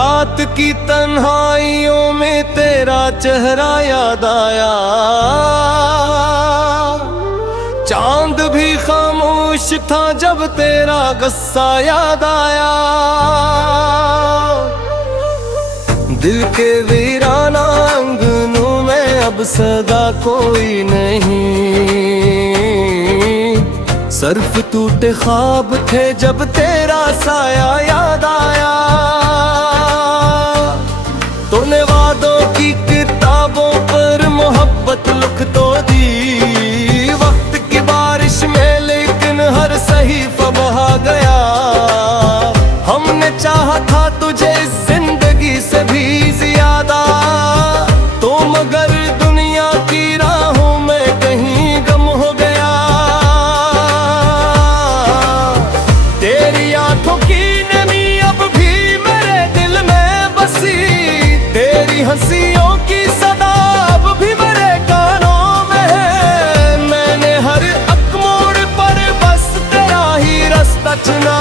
रात की तन्हाइयों में तेरा चेहरा याद आया, चांद भी खामोश था जब तेरा गुस्सा याद आया। दिल के वीराना अंगनों में अब सदा कोई नहीं, सर्फ टूटे ख्वाब थे जब तेरा साया याद आया। तूने वादों की किताबों पर मोहब्बत लिख तो दी, वक्त की बारिश में लेकिन हर सहीफा बहा गया। हमने चाहा था तुझे इस जिंदगी से भी ज्यादा, तो मगर दुनिया की राहों में कहीं गम हो गया। तेरी आंखों की नमी अब भी मेरे दिल में बसी, तेरी हंसियों की सदा अब भी मेरे कानों में है। मैंने हर अकमोड़ पर बस तेरा ही रास्ता चुना,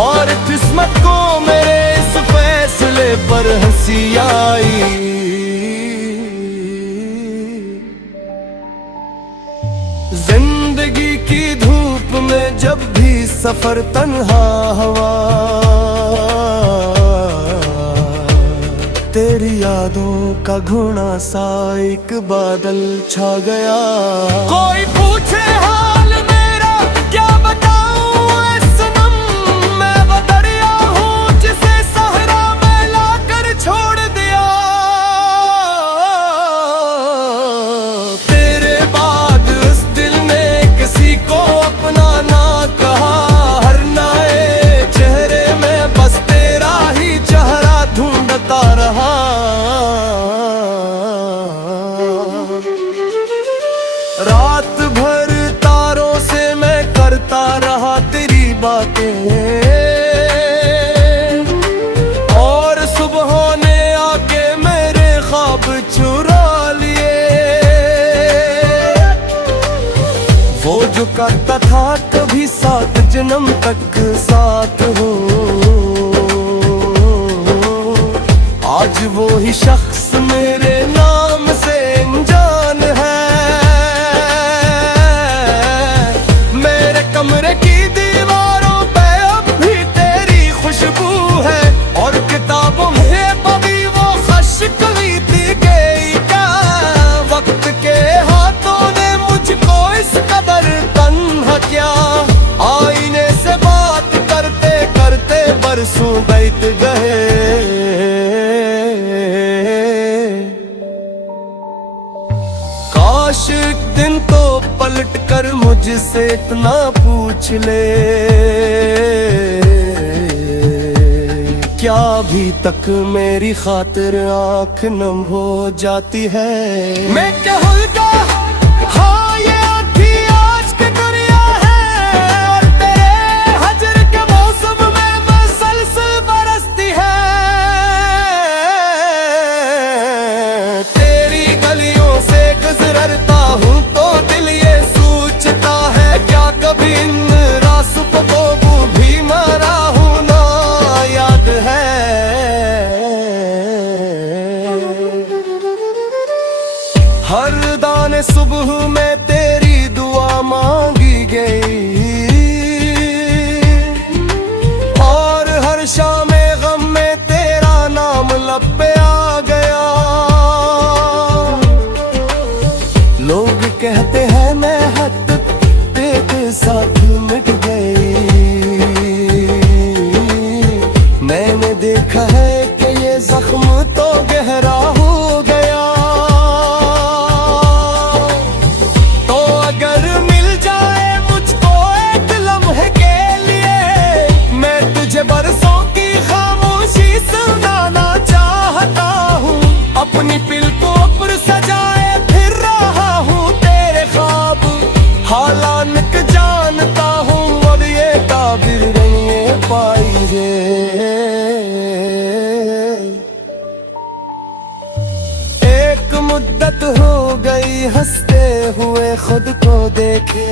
और किस्मत को मेरे इस फैसले पर हंसी आई। जिंदगी की धूप में जब भी सफर तन्हा हवा, तेरी यादों का घुना सा एक बादल छा गया। कोई पूछे हाल मेरा क्या बताऊं ऐ सनम, मैं वो दरिया हूँ जिसे सहरा में लाकर छोड़ दिया। तेरे बाद उस दिल ने किसी को अपना ना कहा, हर नए चेहरे में बस तेरा ही चेहरा ढूंढता रहा। रात भर तारों से मैं करता रहा तेरी बातें, और सुबह ने आके मेरे ख्वाब चुरा लिए। वो जो करता था कभी 7 जन्म तक साथ हो, आज वो ही शख्स मेरे नाम से अनजान है। मेरे कमरे की दीवारों पे अब भी तेरी खुशबू है, और किताबों में पड़ी वो खश कविता गई क्या। वक्त के हाथों ने मुझको इस कदर तन्हा किया, आईने से बात करते करते बरसों बीत गए। काश एक दिन तो पलट कर मुझसे इतना पूछ ले, क्या अभी तक मेरी खातिर आंख नम हो जाती है। मैं क्या होगा हाँ ये आँखी आज की दुनिया है, और तेरे हजर के मौसम में मसलसल बरसती है। तेरी गलियों से गुजरता हूँ तो दिल ये सोचता है, क्या कभी इन रास्तों को भी मारा हूँ ना याद है। हर दाने सुबह में तेरी दुआ मांगी गई, और हर शाम गम में तेरा नाम लब पे आ गया। लोग कहते हैं मैं हद तेरे साथ मिट गई, मैंने देखा है कि ये जख्म तो गहरा हो गया। तो अगर मिल जाए मुझको एक लम्हे के लिए, मैं तुझे बरसों की खामोशी सुनाना चाहता हूँ। अपनी पिल को ऊपर सजाए फिर रहा हूँ तेरे ख्वाब, हालांकि जानता हूँ और ये काबिल नहीं पाएंगे। एक मुद्दत हो गई हंसते हुए खुद को देखे,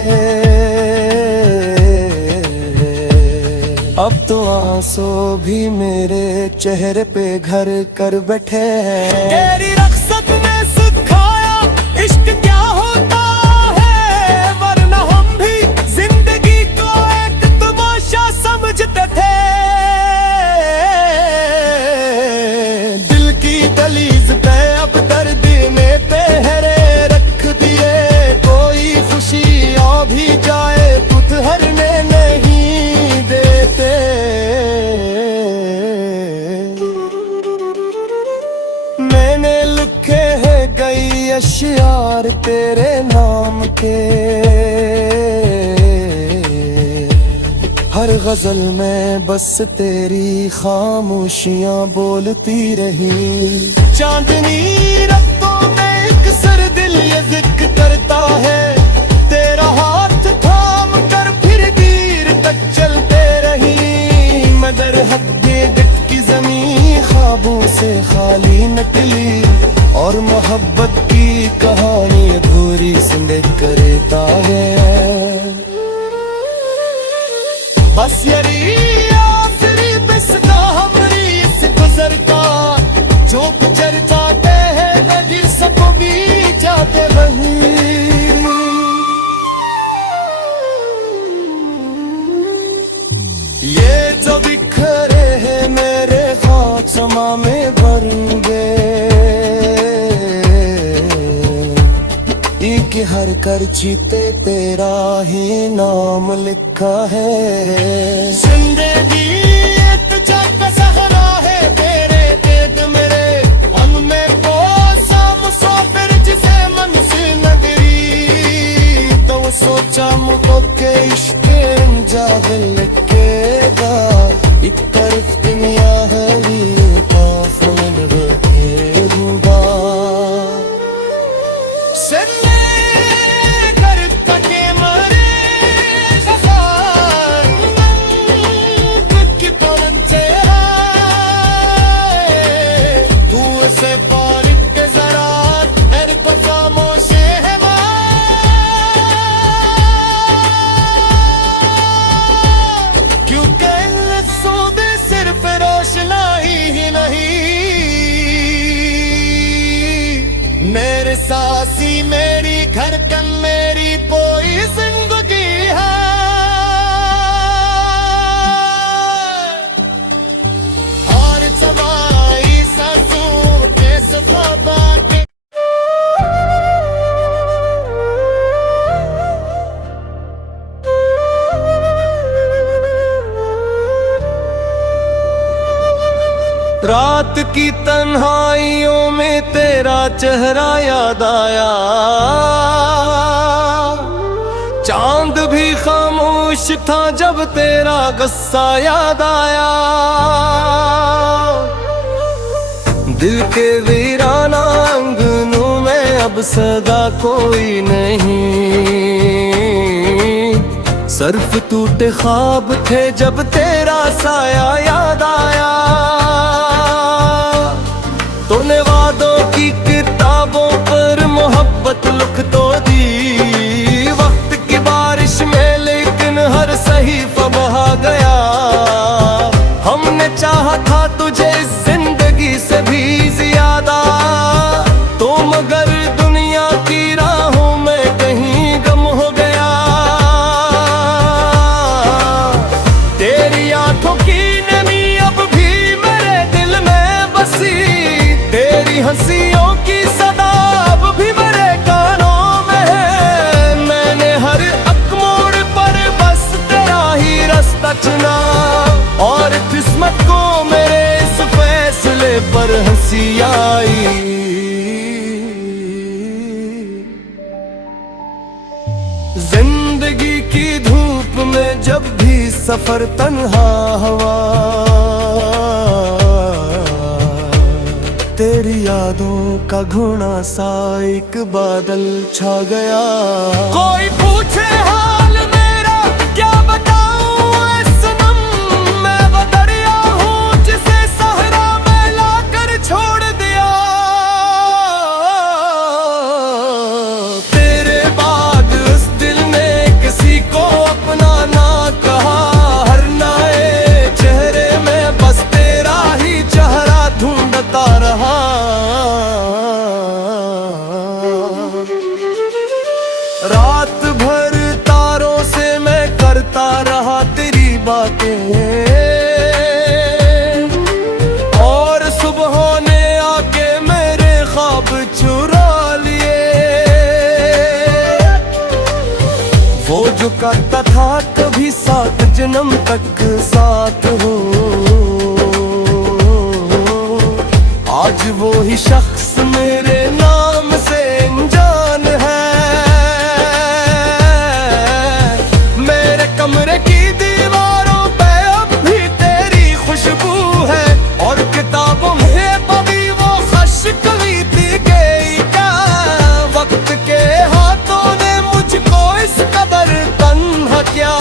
अब तो आंसू भी मेरे चेहरे पे घर कर बैठे हैं। तेरी रख्सत ने सिखाया इश्क क्या होता है, वरना हम भी जिंदगी को एक तमाशा समझते थे। दिल की दहलीज पे अब दर्द ने पहरे रख दिए, कोई खुशी आ भी जाए तो ठहरने नहीं देते। मैंने लिखे हैं कई अशियार तेरे नाम के, हर गजल में बस तेरी खामोशियां बोलती रही। चांदनी रातों में एक सर दिल ये जिक्र करता है, तेरा हाथ थाम कर फिर तीर तक चलते रही। मगर हक़ की ज़मीं ख्वाबों से खाली निकली, और मोहब्बत की कहानी अधूरी से करता है। बस यही आखिरी बिस्ता हमारी इस गुज़र का, जो गुजर जाते हैं नदी सबको भी जाते नहीं। ये जो बिखरे हैं मेरे ख्वाब समा में भरेंगे, एक हर करची पे तेरा ही नाम लिखा है। जिंदगी एक जग सहरा है तेरे तेग मेरे, उनमें कोसा मुसाफिर जिसे मंजिल नगरी। तो सोचा मुझको के इश्क जाहिल लिखेगा, एक तरफ दुनिया है ये काफिल रखेगा। मेरे सासी मेरी धड़कन मेरी कोई जिंदगी है, और समाई सांसों के सफाबा के। रात की तन्हाइयों में तेरा चेहरा याद आया, चांद भी खामोश था जब तेरा गुस्सा याद आया। दिल के वीराना अंगनों में अब सदा कोई नहीं, सर्फ टूटे ख्वाब थे जब तेरा साया याद आया। तूने वादों की किताबों पर मोहब्बत लिख तो दी, वक्त की बारिश में लेकिन हर सहीफा बहा गया। हमने चाहा था तुझे इस जिंदगी से भी ज्यादा, तो मगर दुनिया की राहों में कहीं गम हो गया। तेरी आंखों की नमी अब भी मेरे दिल में बसी, तेरी हंसियों की सदा अब भी मेरे कानों में है। मैंने हर अकमोड़ पर बस तेरा ही रास्ता चुना, और किस्मत को मेरे इस फैसले पर हंसी आई। जिंदगी की धूप में जब भी सफर तन्हा हुआ, तेरी यादों का घुना सा एक बादल छा गया। कोई पूछे हाल मेरा क्या बताऊं ऐ सनम, मैं वो दरिया हूँ जिसे सहरा में लाकर छोड़ दिया। तेरे बाद उस दिल ने किसी को अपना ना कहा, हर नाए बातें, और सुबह ने आके मेरे ख्वाब चुरा लिए। वो जो करता था कभी 7 जन्म तक साथ हो, आज वो ही शख्स मेरे नाम से अनजान है। मेरे कमरे की दीवारों पे अब भी तेरी खुशबू है, और किताबों में पड़ी वो खश्क बीती गई क्या। वक्त के हाथों ने मुझको इस कदर तन्हा किया,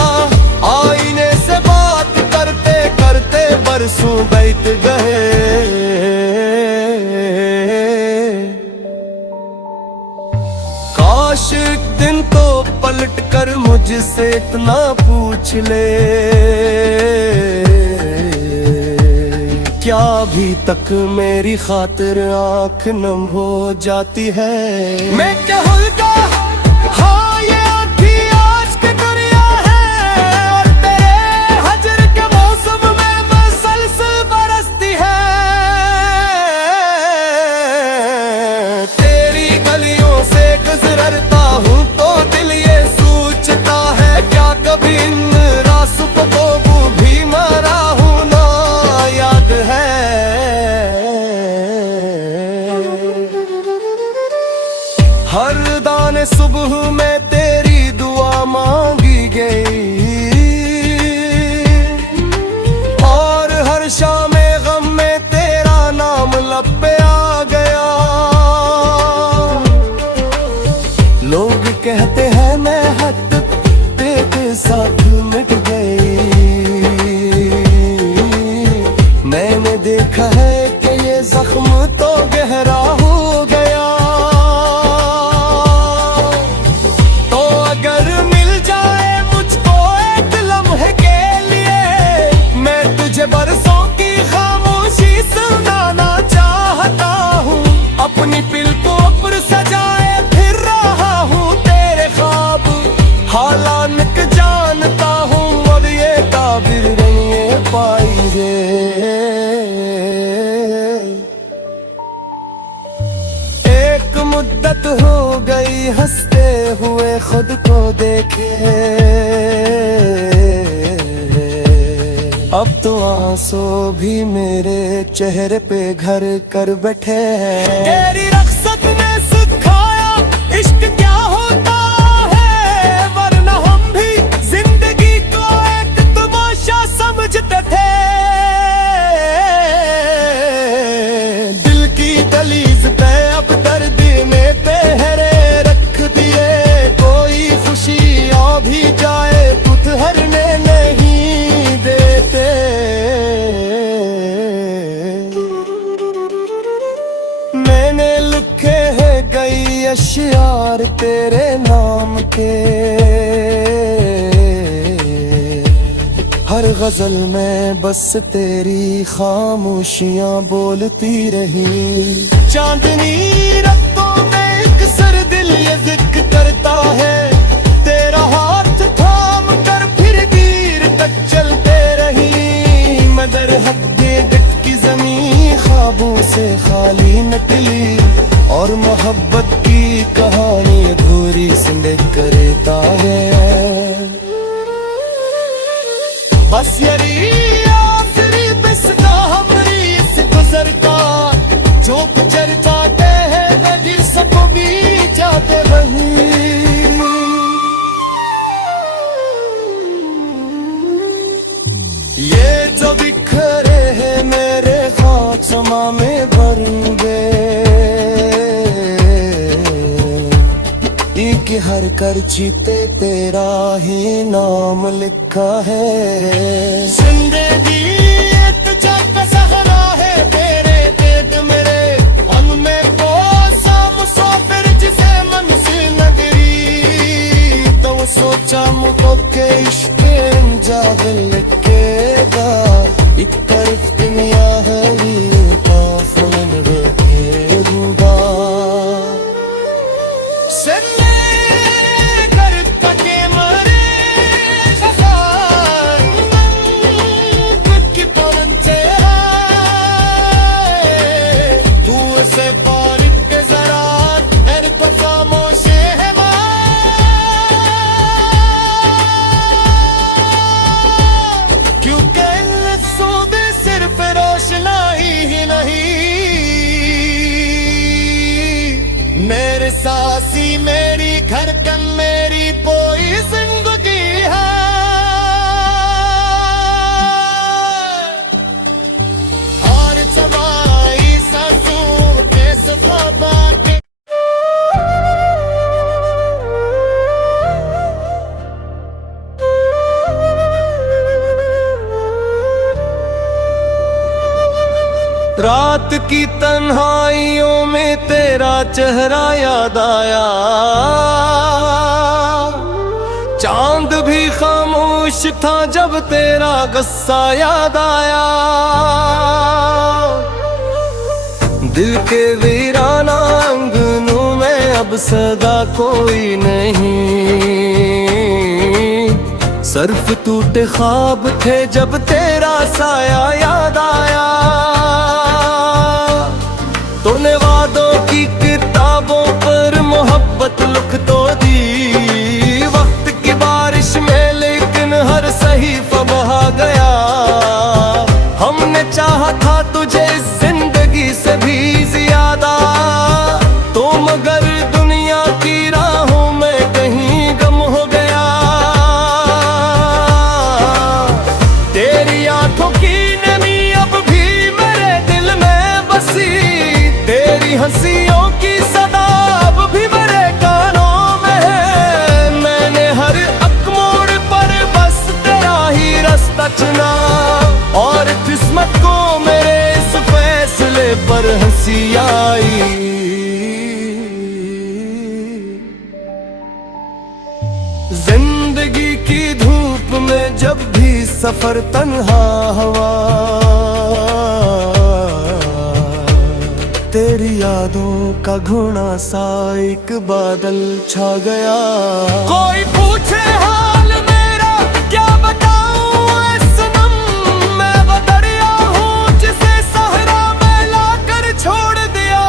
आईने से बात करते करते बरसों बीत गए। काश एक दिन तो पलट कर मुझसे इतना पूछ ले, क्या अभी तक मेरी खातिर आंख नम हो जाती है। मैं कहूँगा हाँ ये आँखी आज की दुनिया है, और तेरे हजर के मौसम में मुसलसल बरसती है। तेरी गलियों से गुजरता हूँ तो दिल ये सोचता है, क्या कभी इन रास्तों को वो भी मरा हूँ ना याद है। हर दाने सुबह में तेरी दुआ मांगी गई, और हर शाम गम में तेरा नाम लब पे आ गया। लोग कहते हैं मैं हद तेरे साथ मिट गई, मैंने देखा है कि ये जख्म तो गहरा हो गया। तो अगर मिल जाए मुझको एक लम्हे के लिए, मैं तुझे बरसों की खामोशी सुनाना चाहता हूँ। अपनी पलकों पर सजाए फिर रहा हूँ तेरे ख्वाब, हालांक जानता हूँ और ये ताबिर नहीं पाई रे। एक मुद्दत हो गई हंसते हुए खुद को देखे, अब तो आंसू भी मेरे चेहरे पे घर कर बैठे हैं। तेरी रख्सत ने सिखाया इश्क क्या होता है, वरना हम भी जिंदगी को एक तमाशा समझते थे। दिल की दहलीज पे अब दर्द में पहरे रख दिए, कोई खुशी आ भी जाए तो ठहरने नहीं देते। मैंने लिखे हैं कई अशियार तेरे नाम के, हर गजल में बस तेरी खामोशियां बोलती रही। चांदनी रातों में एक सर दिल ये जिक्र करता है, तेरा हाथ थाम कर फिर गिर तक चलते रही। मदर हक़ की ज़मीं ख्वाबों से खाली निकली, और मोहब्बत की कहानी अधूरी से करता है। बस यही आखिरी बिस्ता हमारी इस गुज़र का, जो गुजर जाते हैं वे दिल सबको भी जाते नहीं। ये जो बिखरे हैं मेरे ख्वाब समा में भर गए, एक हर करची पे तेरा ही नाम लिखा है। जिंदगी एक जग सहरा है तेरे तेग मेरे, उनमें कोसा मुसाफिर जिसे मंजिल नगरी। तो सोचा मुझको के इश्क जागल लिखेगा, एक तरफ दुनिया है काफिलन रखेगा। मेरे सासी मेरी धड़कन मेरी कोई जिंदगी है। और समाई सांसों के सफा के रात की तन्हाइयों में तेरा चेहरा याद आया, चांद भी खामोश था जब तेरा गुस्सा याद आया। दिल के वीराना अंगनों में अब सदा कोई नहीं, सर्फ टूटे ख्वाब थे जब तेरा साया याद आया। तूने वादों की किताबों पर मोहब्बत लिख तो दी, वक्त की बारिश में लेकिन हर सहीफा बहा गया। हमने चाहा था तुझे इस जिंदगी से भी ज्यादा, तो मगर दुनिया की राहों में कहीं गम हो गया। तेरी आंखों की नमी अब भी मेरे दिल में बसी, तेरी हंसियों की सदा अब भी मेरे कानों में है। मैंने हर अकमोड़ पर बस तेरा ही रास्ता चुना, और किस्मत को मेरे इस फैसले पर हंसी आई। जिंदगी की धूप में जब भी सफर तन्हा हुआ, तेरी यादों का घुना सा एक बादल छा गया। कोई पूछे हाल मेरा क्या बताऊं ऐ सनम, मैं वो दरिया हूँ जिसे सहरा में लाकर छोड़ दिया।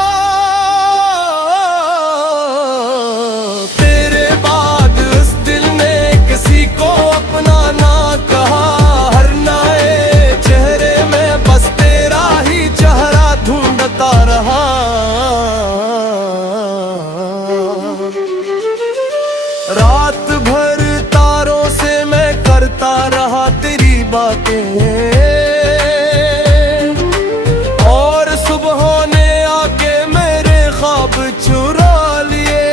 तेरे बाद उस दिल ने किसी को अपना ना कहा, हर नए चेहरे में बस तेरा ही चेहरा ढूंढता रहा। रात भर तारों से मैं करता रहा तेरी बातें, और सुबह ने आके मेरे ख्वाब चुरा लिए।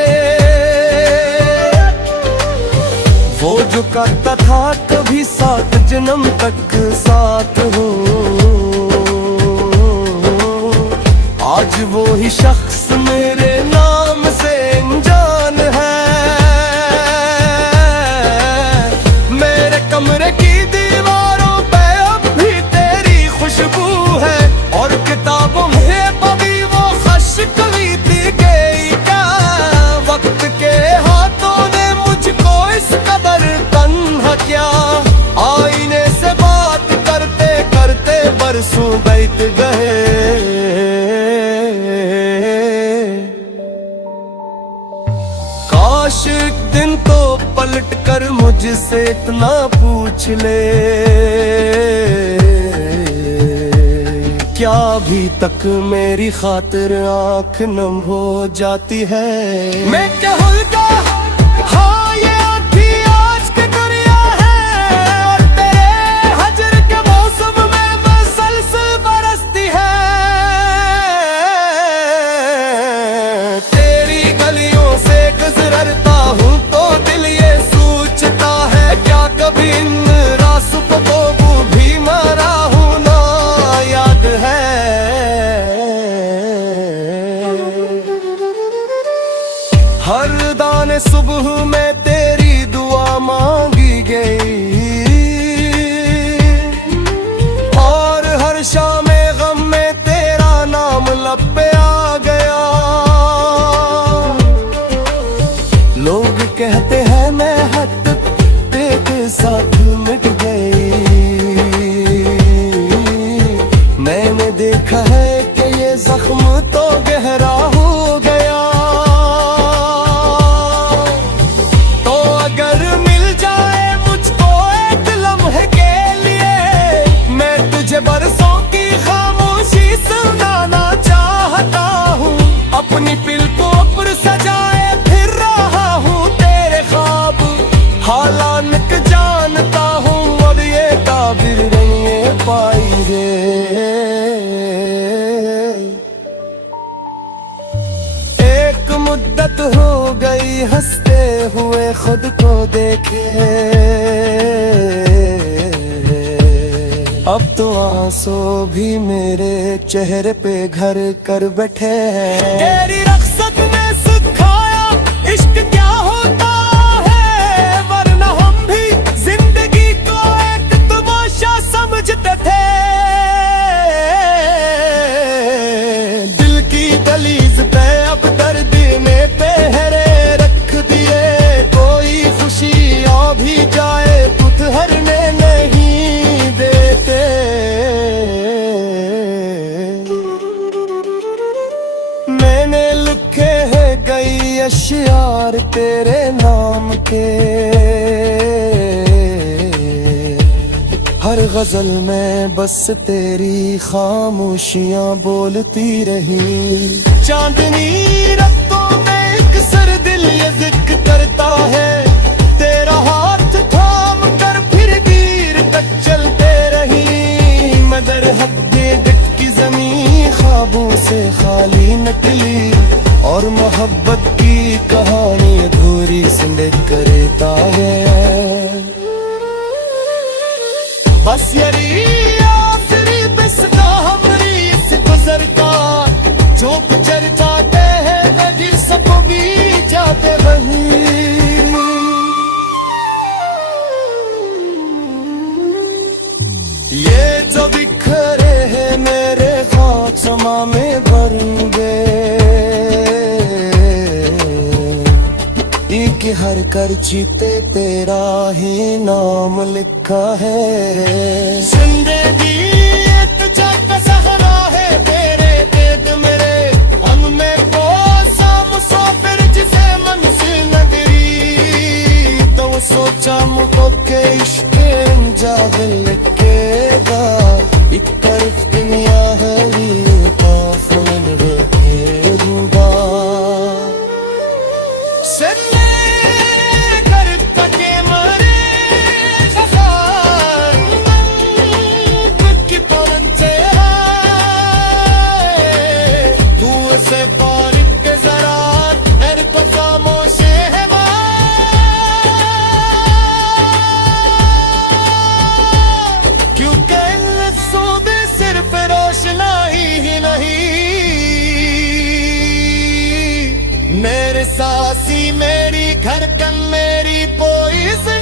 वो जो करता था कभी 7 जन्म तक साथ हो, आज वो ही शख्स मेरे नाम से अनजान है। मेरे कमरे की दीवारों पे अब भी तेरी खुशबू है, और किताबों में पड़ी वो खश कविता गई क्या। वक्त के हाथों ने मुझको इस कदर तन्हा किया, आईने से बात करते करते बरसों बीत गए। काश एक दिन तो पलट कर मुझसे इतना पूछ ले, क्या अभी तक मेरी खातिर आंख नम हो जाती है। मैं कहूँगा हाँ ये आँखी आज की दुनिया है, और तेरे हजर के मौसम में मुसलसल बरसती है। तेरी गलियों से गुजरता हूँ तो दिल ये सोचता है, क्या कभी इन रास्तों को भी मारा हूँ ना याद है। हर दाने सुबह में तेरी दुआ मांगी गई, और हर शाम गम में तेरा नाम लब पे आ गया। लोग कहते हैं मैं हद तेरे साथ मिट गई, मैंने देखा है कि ये जख्म तो गहरा हो गया। तो अगर मिल जाए आदत हो गई हंसते हुए खुद को देखे, अब तो आंसू भी मेरे चेहरे पे घर कर बैठे हैं। तेरी रख्सत में सिखाया इश्क क्या होता है, वरना हम भी जिंदगी को एक तमाशा समझते थे। दिल की दहलीज पे अब दर्द ने पहरे रख दिए, कोई खुशी आ भी जाए तू ठहरने नहीं देते। मैंने लिखे हैं कई अशियार तेरे नाम के, हर गजल में बस तेरी खामोशियां बोलती रही। चांदनी रातों में एक सर दिल ये जिक्र करता है, तेरा हाथ थाम कर फिर गिर तक चलते रही। मदर हद्दे दिख की जमीन ख्वाबों से खाली निकली, और मोहब्बत की कहानी अधूरी से करता है। बस यही आखिरी बिस्ता हमारी इस गुजर का, जो गुजर जाते हैं नदी सब भी जाते वही। ये जो बिखरे हैं मेरे खात्मा में बन गए, एक हर करची पे तेरा ही नाम लिखा है। जिंदगी एक जग सहरा है तेरे तेग मेरे, हम में कोसा मुसाफिर जिसे मंजिल नगरी। तो सोचा मुझको के इश्क जाहिल लिखेगा, एक तरफ दुनिया है ये काफिल रखेगा। मेरे सासी मेरी धड़कन मेरी पोइज़न